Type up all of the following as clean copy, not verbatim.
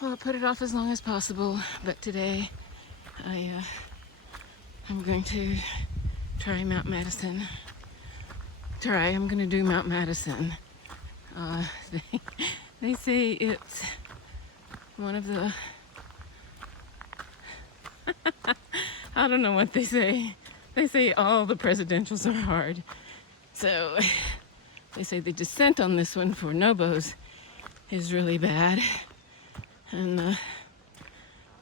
Well, I put it off as long as possible, but today I'm going to try Mount Madison. I'm going to do Mount Madison. Uh, they, they say it's one of the, I don't know what they say. They say all the presidentials are hard. So they say the descent on this one for Nobos is really bad. And,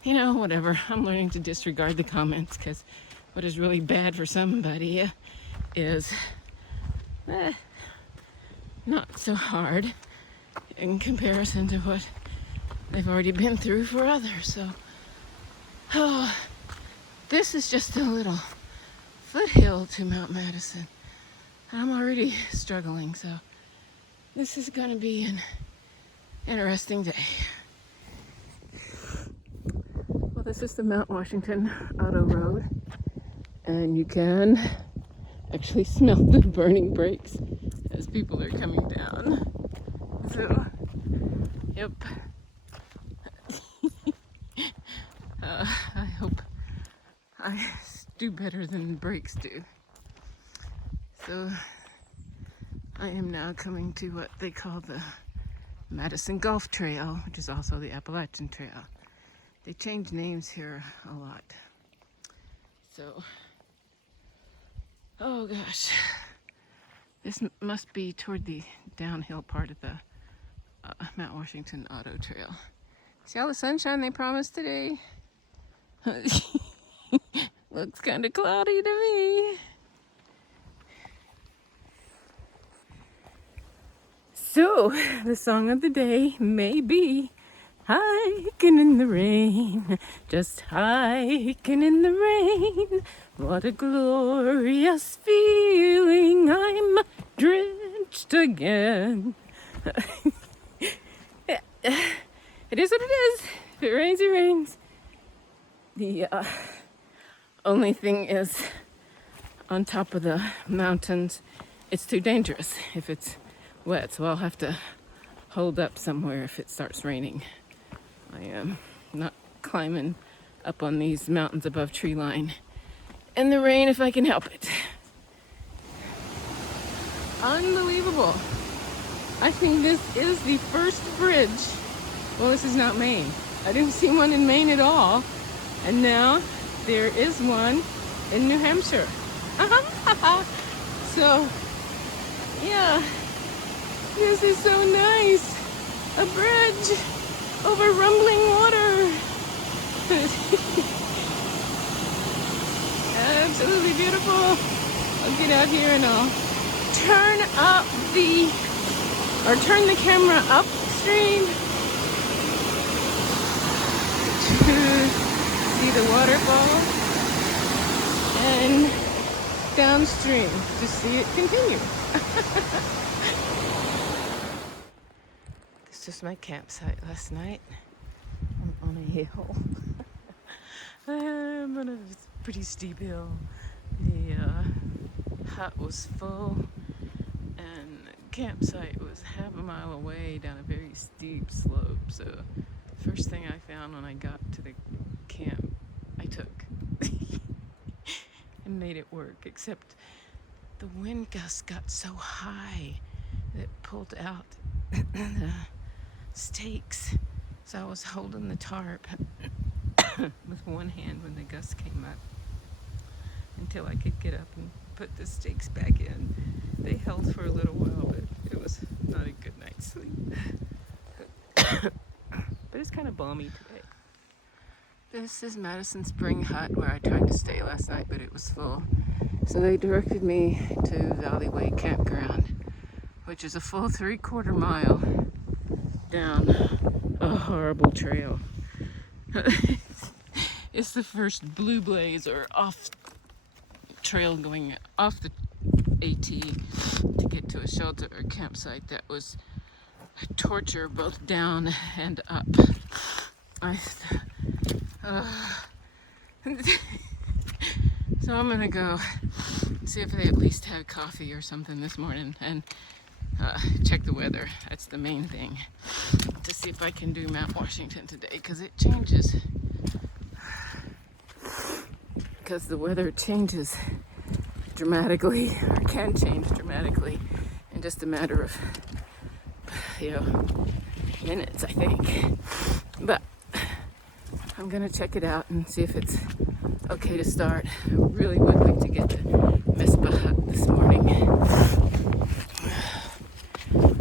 whatever. I'm learning to disregard the comments because what is really bad for somebody is not so hard in comparison to what they've already been through for others. So, this is just a little foothill to Mount Madison. I'm already struggling, so this is going to be an interesting day. Well, this is the Mount Washington Auto Road, and you can actually smell the burning brakes as people are coming down. So, yep. I hope I do better than brakes do. So, I am now coming to what they call the Madison Gulf Trail, which is also the Appalachian Trail. They change names here a lot. So, oh gosh, this must be toward the downhill part of the Mount Washington Auto Trail. See all the sunshine they promised today? Looks kind of cloudy to me. So, the song of the day may be hiking in the rain, just hiking in the rain. What a glorious feeling, I'm drenched again. It is what it is. If it rains, it rains. The only thing is, on top of the mountains, it's too dangerous if it's wet, so I'll have to hold up somewhere if it starts raining. I am not climbing up on these mountains above tree line in the rain if I can help it. Unbelievable. I think this is the first bridge. Well, this is not Maine. I didn't see one in Maine at all. And now there is one in New Hampshire. So, yeah, this is so nice. A bridge over rumbling water. Absolutely beautiful. I'll get out here and I'll turn the camera upstream to see the waterfall, and downstream to see it continue. This is my campsite last night. I'm on a hill. I'm on a pretty steep hill. The hut was full, and the campsite was half a mile away down a very steep slope. So the first thing I found when I got to the camp, I took and made it work, except the wind gusts got so high that it pulled out the stakes. So I was holding the tarp with one hand when the gusts came up until I could get up and put the stakes back in. They held for a little while, but it was not a good night's sleep. But it's kind of balmy today. This is Madison Spring Hut, where I tried to stay last night, but it was full. So they directed me to Valley Way Campground, which is a full 3/4 mile down a horrible trail. It's the first blue blaze or off trail going off the AT to get to a shelter or campsite that was torture both down and up. So I'm gonna go see if they at least have coffee or something this morning and check the weather. That's the main thing. to see if I can do Mount Washington today, because it changes. Because the weather changes dramatically, or can change dramatically, in just a matter of, minutes, I think. But I'm gonna check it out and see if it's okay to start. I really would like to get to Mispa Hut this morning.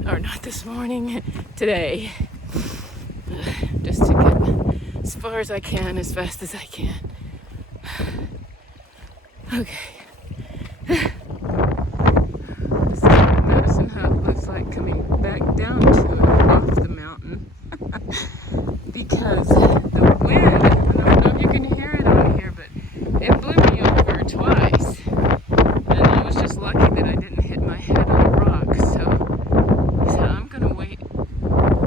Or not this morning, today. Just to get as far as I can, as fast as I can. Okay. So noticing how it looks like coming back down to it off the mountain. Because the wind, I don't know if you can hear it on here, but it blew me over twice. And I was just lucky that I didn't hit my head on a rock. So I'm gonna wait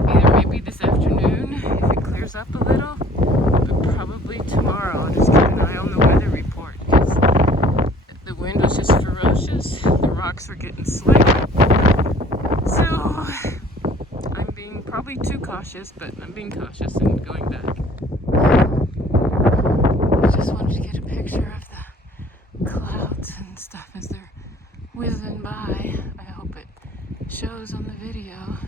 either maybe this afternoon if it clears up a little, but probably tomorrow. I'll just keep an eye on the weather report because the wind was just ferocious. The rocks were getting slick. So I'm being probably too cautious, but I'm being cautious and going back. I just wanted to get a picture of the clouds and stuff as they're whizzing by. I hope it shows on the video.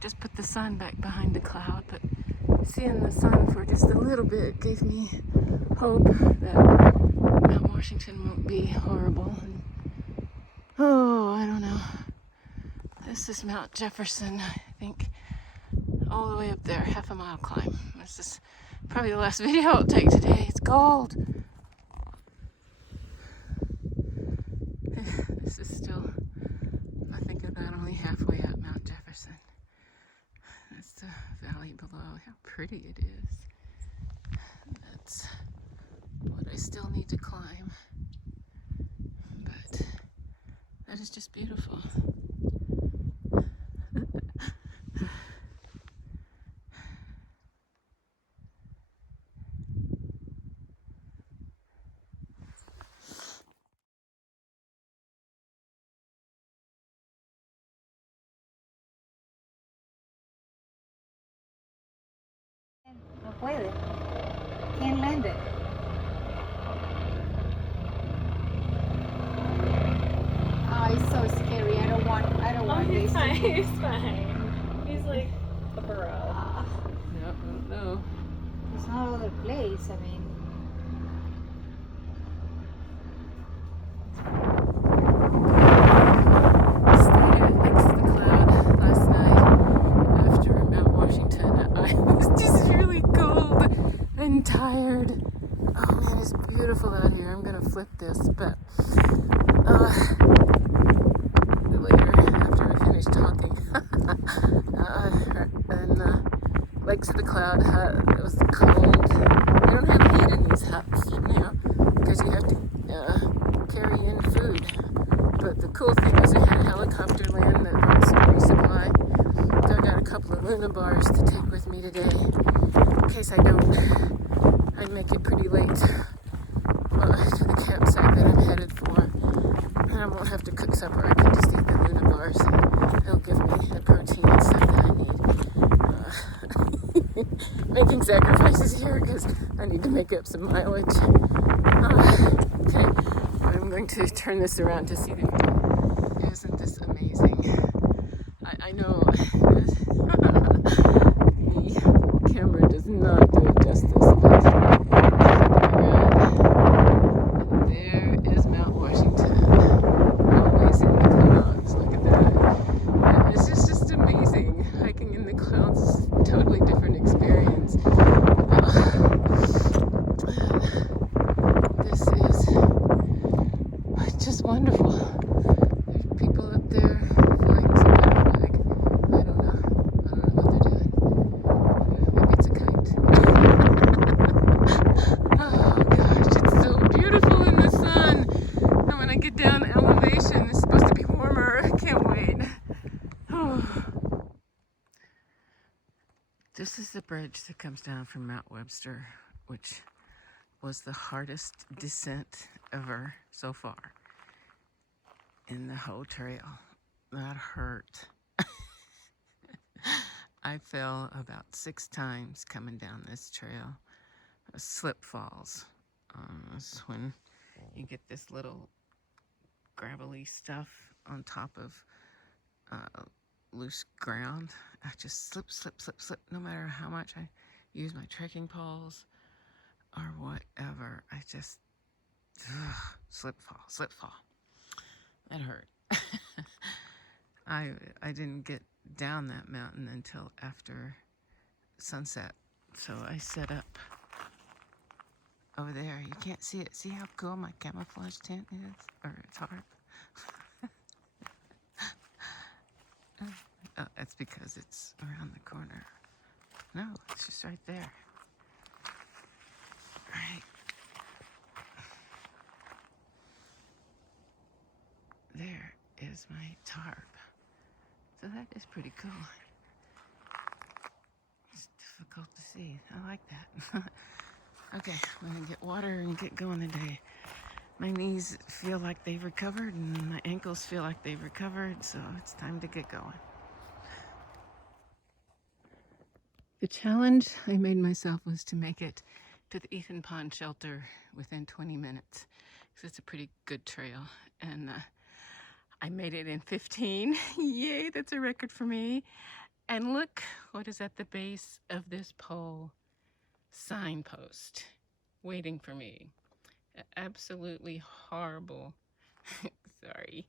Just put the sun back behind the cloud, but seeing the sun for just a little bit gave me hope that Mount Washington won't be horrible. And, I don't know. This is Mount Jefferson, I think, all the way up there, half a mile climb. This is probably the last video I'll take today. It's cold. This is still, I think, about only halfway up Mount Jefferson. That's the valley below. How pretty it is. That's what I still need to climb. But that is just beautiful. No puede. ¿Quién lende? Oh, he's so scary. I don't want He's this. fine. He's fine. He's like a burrow. No. It's not other place. I mean, Stayed next to the cloud last night after Mount Washington. I was just really cold and tired. Oh man, it's beautiful out here. I'm gonna flip this, but later after I finish talking, and legs to the cloud hut. It was cold. They don't have heat in these huts, because you have to carry in food. But the cool thing is they had a helicopter land that brought some resupply. So I got a couple of Luna bars to take with me today. In case I don't, I'd make it pretty late to the campsite that I'm headed for. And I won't have to cook supper. I can just eat the Luna bars. It'll give me the protein and stuff that I need. Making sacrifices here because I need to make up some mileage. Okay, I'm going to turn this around to see the view. Isn't this amazing? I know the camera does not do it justice, but there is Mount Washington, always in the clouds. Look at that. It's just amazing. Hiking in the clouds is a totally different experience. This is just wonderful. There's people up there flying some kind of flag. I don't know what they're doing. Maybe it's a kite. Oh gosh, it's so beautiful in the sun. And when I get down elevation, it's supposed to be warmer. I can't wait. This is the bridge that comes down from Mount Webster, which was the hardest descent ever so far in the whole trail. That hurt. I fell about 6 times coming down this trail. Slip falls. It's when you get this little gravelly stuff on top of loose ground. I just slip, no matter how much I use my trekking poles or whatever. I just slip, fall. That hurt. I didn't get down that mountain until after sunset. So I set up over there. You can't see it. See how cool my camouflage tent is? Or tarp? Oh, that's because it's around the corner. No, it's just right there. Right. There is my tarp. So that is pretty cool. It's difficult to see. I like that. Okay, I'm gonna get water and get going today. My knees feel like they've recovered and my ankles feel like they've recovered, so it's time to get going. The challenge I made myself was to make it to the Ethan Pond shelter within 20 minutes, because it's a pretty good trail, and I made it in 15. Yay, that's a record for me. And look what is at the base of this pole. Signpost waiting for me. Absolutely horrible, sorry,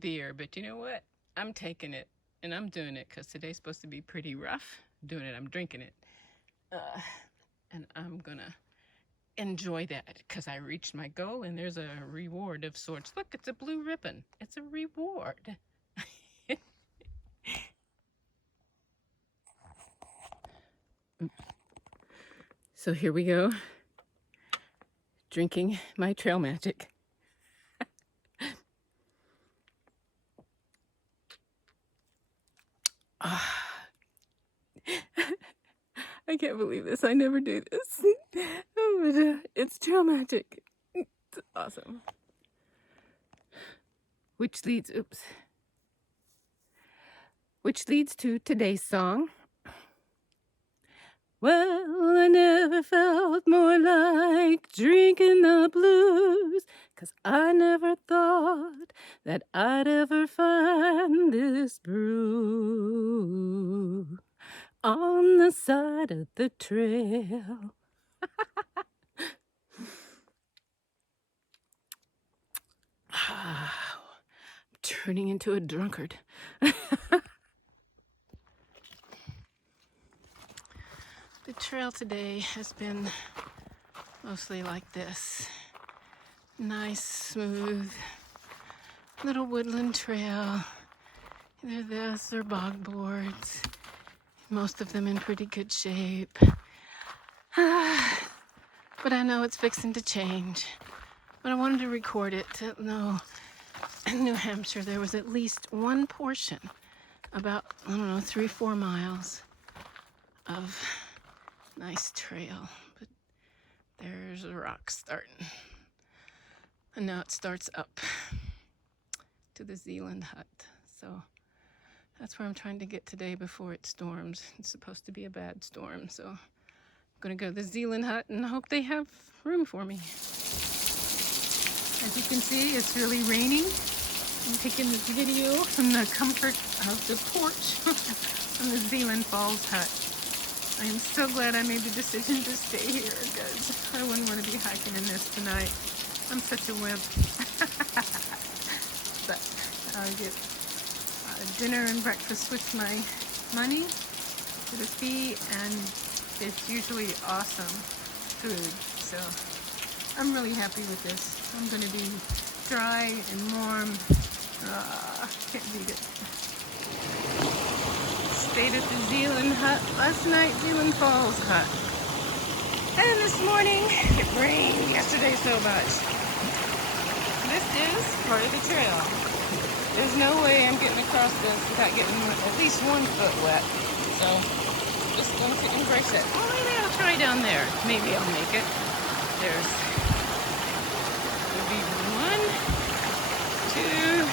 beer, but you know what? I'm taking it, and I'm doing it because today's supposed to be pretty rough. I'm doing it, I'm drinking it, and I'm gonna enjoy that because I reached my goal, and there's a reward of sorts. Look, it's a blue ribbon. It's a reward. So here we go, drinking my trail magic. I can't believe this. I never do this. Oh, but, it's trail magic. It's awesome. Which leads to today's song. Well, I never felt more like drinking the blues, 'cause I never thought that I'd ever find this brew on the side of the trail. I'm turning into a drunkard. The trail today has been mostly like this. Nice, smooth, little woodland trail. Either this or bog boards. Most of them in pretty good shape. But I know it's fixing to change. But I wanted to record it to know in New Hampshire there was at least one portion, about, 3-4 miles of nice trail, but there's a rock starting. And now it starts up to the Zealand hut. So that's where I'm trying to get today before it storms. It's supposed to be a bad storm, so I'm gonna go to the Zealand hut and hope they have room for me. As you can see, it's really raining. I'm taking this video from the comfort of the porch from the Zealand Falls hut. I am so glad I made the decision to stay here because I wouldn't want to be hiking in this tonight. I'm such a wimp. But I'll get dinner and breakfast with my money to the fee, and it's usually awesome food. So I'm really happy with this. I'm going to be dry and warm. Can't beat it. Stayed at the Zealand hut last night, Zealand Falls hut. And this morning, it rained yesterday so much. This is part of the trail. There's no way I'm getting across this without getting at least 1 foot wet. So, I'm just going to embrace it. Oh, maybe I'll try down there. Maybe I'll make it. There'll be 1, 2,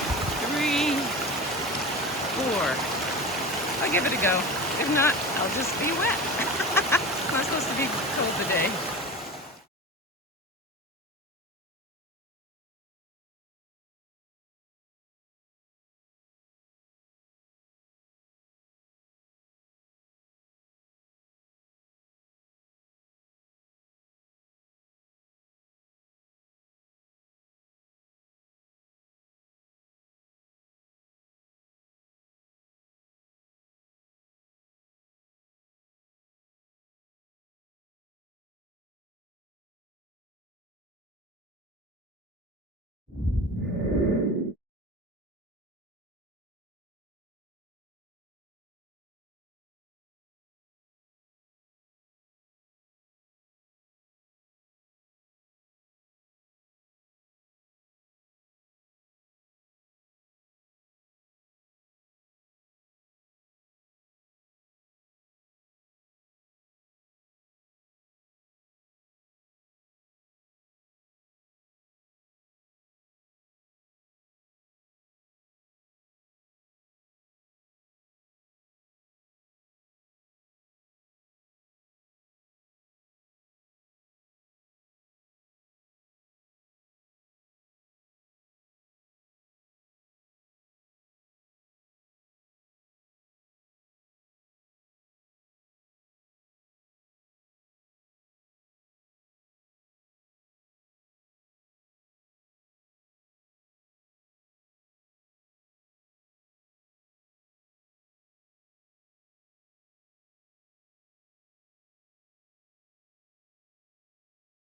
3, 4. I'll give it a go. If not, I'll just be wet. It's not supposed to be cold today.